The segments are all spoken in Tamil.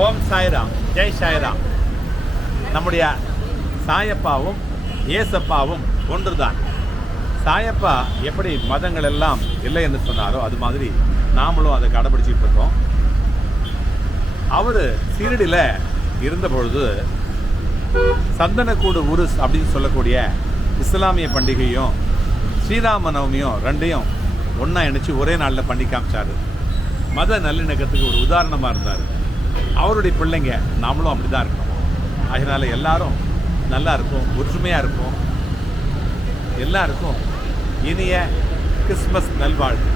ஓம் சாய்ராம், ஜெய் சாய்ராம். நம்முடைய சாயப்பாவும் ஏசப்பாவும் ஒன்றுதான். சாயப்பா எப்படி மதங்கள் எல்லாம் இல்லை என்று சொன்னாரோ அது மாதிரி நாமளும் அதை கடைபிடிச்சிட்டு இருக்கோம். அவர் சீரடியில் இருந்தபொழுது சந்தனக்கூடு உருஸ் அப்படின்னு சொல்லக்கூடிய இஸ்லாமிய பண்டிகையும் ஸ்ரீராம நவமியும் ரெண்டையும் ஒன்றா இணைச்சி ஒரே நாளில் பண்ணி காமிச்சார். மத நல்லிணக்கத்துக்கு ஒரு உதாரணமாக இருந்தார். அவருடைய பிள்ளைங்க நாமளும் அப்படி தான் இருக்கணும். அதனால் எல்லாரும் நல்லா இருக்கும், ஒற்றுமையாக இருக்கும். எல்லாருக்கும் இனிய கிறிஸ்மஸ் நல்வாழ்வு.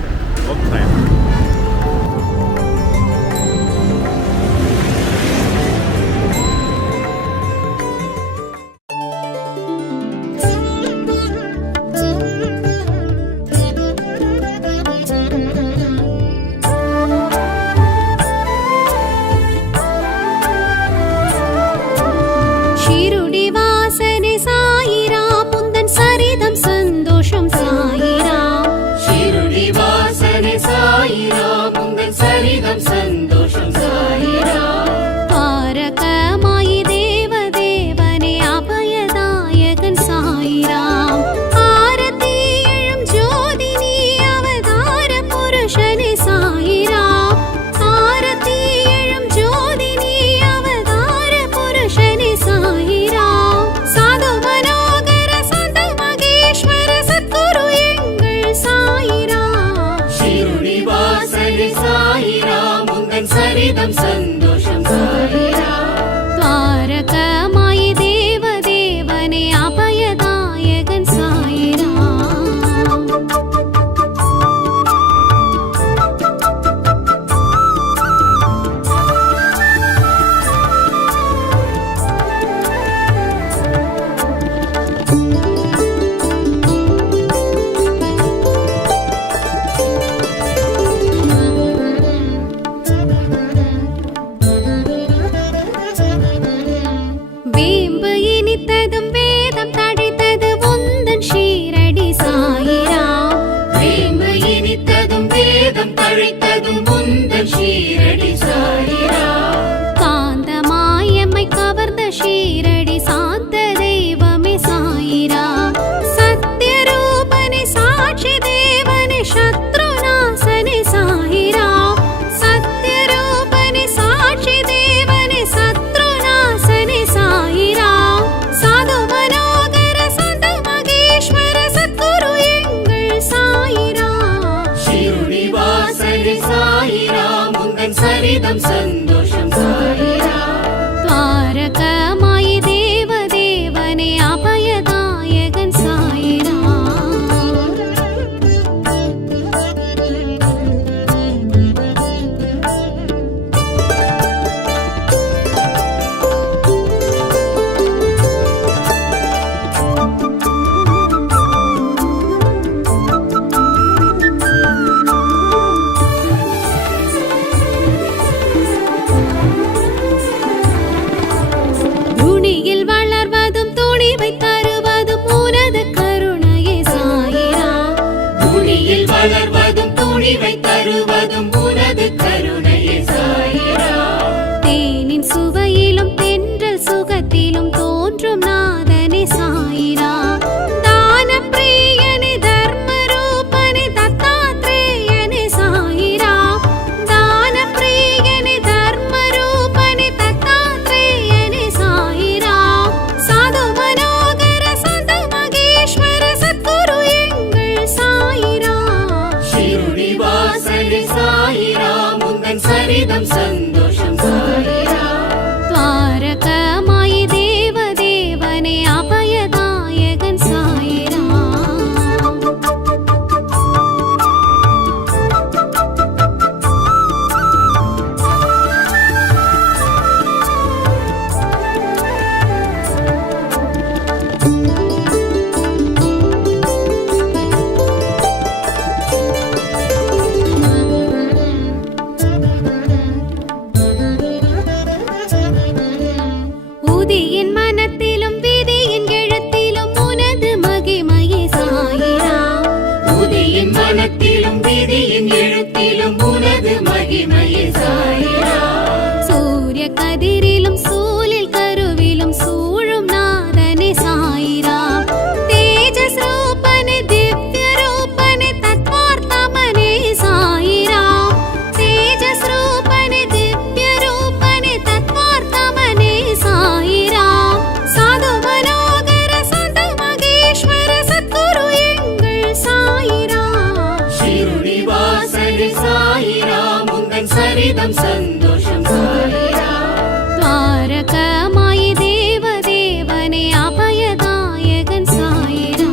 ஓம் சாய்ராம். சந்தோஷம் சாயிராம். துவாரகமாயி தேவதேவனே அபயதாயகன் சாயிராம். சந்தோஷம் சாயிராம். துவாரகமாயி தேவதேவனே அபயதாயகன் சாயிராம். வளர்வதும் துணிவை தருவதும் உனது கருணையே சாயிராம். தேனின் சுவையிலும் தென்றல் சுகத்திலும் தோன்றும் நாதனே சாயிராம். தான பிரியனே தர்ம ரூபனே தத்தாத்ரேயனே சாயிராம். தான பிரியனே தர்ம ரூபனே தத்தாத்ரேயனே சாயிராம். சாது மனோகர சந்த மகேஸ்வர சத்குரு எங்கள் சாயிராம். வாசலே சாயிராம் உந்தன் சரிதம் சந்தோஷம் சாயிராம். துவாரகமாயி தேவதேவனே அபயதாயகன் சாயிராம். துவரிதம் சந்தோஷம் சாயிராம். துவாரகமாயி தேவதேவனே அபயதாயகன் சாயிராம்.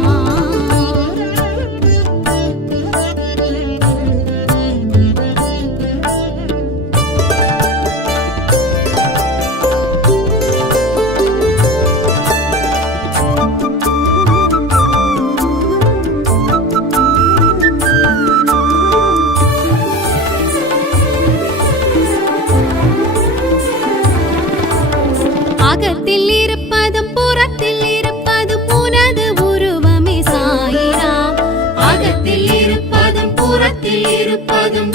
அகத்தில் இருப்பதும் புறத்தில் இருப்பதும் உனது உருவமே சாயிராம். அகத்தில் இருப்பதும் புறத்தில் இருப்பதும்